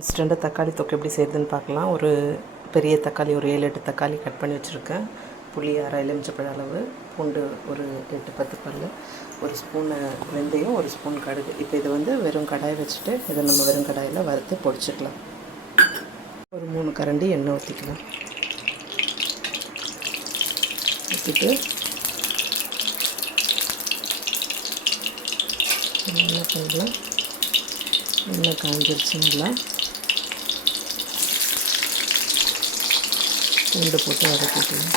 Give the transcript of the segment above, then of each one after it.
இன்ஸ்டண்ட்டாக தக்காளி தொக்கு எப்படி செய்யுதுன்னு பார்க்கலாம். ஒரு பெரிய தக்காளி ஒரு 7-8 தக்காளி கட் பண்ணி வச்சுருக்கேன். புளி அரை எலுமிச்சப்பழ அளவு, பூண்டு ஒரு 8-10 பல், ஒரு ஸ்பூனு வெந்தயம், ஒரு ஸ்பூன் கடுகு. இப்போ இதை வெறும் கடாயை வச்சுட்டு இதை நம்ம வெறும் கடாயில் வறுத்து பொடிச்சிக்கலாம். ஒரு 3 கரண்டி எண்ணெய் ஊற்றிக்கலாம். ஊற்றிட்டு என்ன பண்ணலாம், எண்ணெய் காஞ்சிருச்சுங்களா, பூண்டு போட்டு வதக்கிக்கலாம்.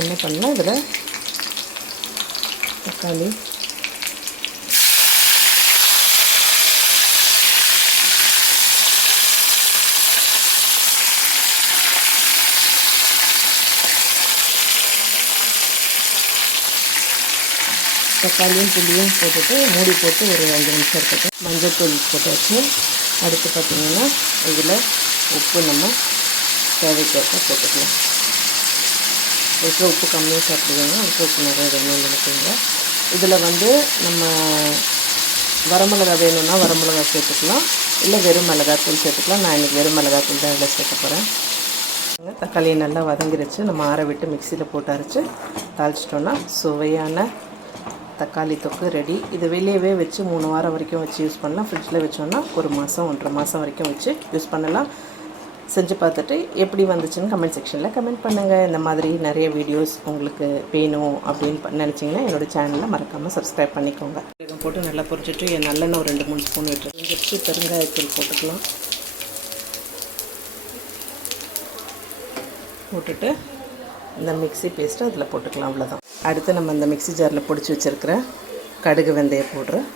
என்ன பண்ணலாம், இதில் தக்காளி தக்காளியும் புளியும் போட்டுட்டு மூடி போட்டு ஒரு 5 நிமிஷம் இருக்கட்டும். மஞ்சள்தூள் போட்டாச்சு. அடுத்து பார்த்திங்கன்னா இதில் உப்பு நம்ம தேவைக்கேற்ப போட்டுக்கலாம். ஒரு உப்பு கம்மியாக சாப்பிடுவீங்க, அதுக்கு உப்பு நிறைய வேணும்னு நினைக்கிறீங்க. இதில் நம்ம வரமிளகா வேணும்னா வரமிளகா சேர்த்துக்கலாம், இல்லை வெறும் மிளகாத்தூள் சேர்த்துக்கலாம். நான் இன்றைக்கி வெறும் மிளகாத்தூள் தான் இதில் சேர்க்க போகிறேன். தக்காளியை நல்லா வதங்கிருச்சு. நம்ம ஆற விட்டு மிக்சியில் போட்டு அரைச்சி தாளிச்சிட்டோன்னா சுவையான தக்காளி தொக்கு ரெடி. இது வெளியவே வச்சு 3 வாரம் வரைக்கும் வச்சு யூஸ் பண்ணலாம். ஃப்ரிட்ஜில் வச்சோன்னா 1 மாதம் 1.5 மாதம் வரைக்கும் வச்சு யூஸ் பண்ணலாம். செஞ்சு பார்த்துட்டு எப்படி வந்துச்சுன்னு கமெண்ட் செக்ஷனில் கமெண்ட் பண்ணுங்கள். இந்த மாதிரி நிறைய வீடியோஸ் உங்களுக்கு வேணும் அப்படின்னு நினச்சிங்கன்னா என்னோடய சேனலில் மறக்காமல் சப்ஸ்கிரைப் பண்ணிக்கோங்க. இதை போட்டு நல்லா பொரிச்சிட்டு நல்லெண்ணெய் ஒரு 2-3 ஸ்பூன் விட்டு பெருங்காயத்தூள் போட்டுக்கலாம். போட்டுட்டு இந்த மிக்ஸி பேஸ்ட்டு அதில் போட்டுக்கலாம். அவ்வளோதான். அடுத்து நம்ம இந்த மிக்ஸி ஜாரில் பொடிச்சு வச்சுருக்கிற கடுகு வெந்தய போட்டுடலாம்.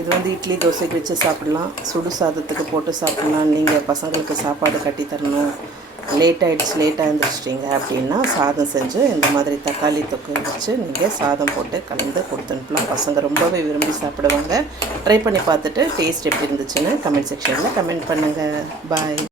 இது இட்லி தோசைக்கு வச்சு சாப்பிட்லாம், சுடு சாதத்துக்கு போட்டு சாப்பிட்லாம். நீங்கள் பசங்களுக்கு சாப்பாடு கட்டி தரணும், லேட்டாக எழுந்திரிச்சிட்டிங்க அப்படின்னா சாதம் செஞ்சு இந்த மாதிரி தக்காளி தொக்கு வச்சு நீங்கள் சாதம் போட்டு கலந்து கொடுத்துனுப்பலாம். பசங்க ரொம்பவே விரும்பி சாப்பிடுவாங்க. ட்ரை பண்ணி பார்த்துட்டு டேஸ்ட் எப்படி இருந்துச்சுன்னு கமெண்ட் செக்ஷனில் கமெண்ட் பண்ணுங்கள். பாய்.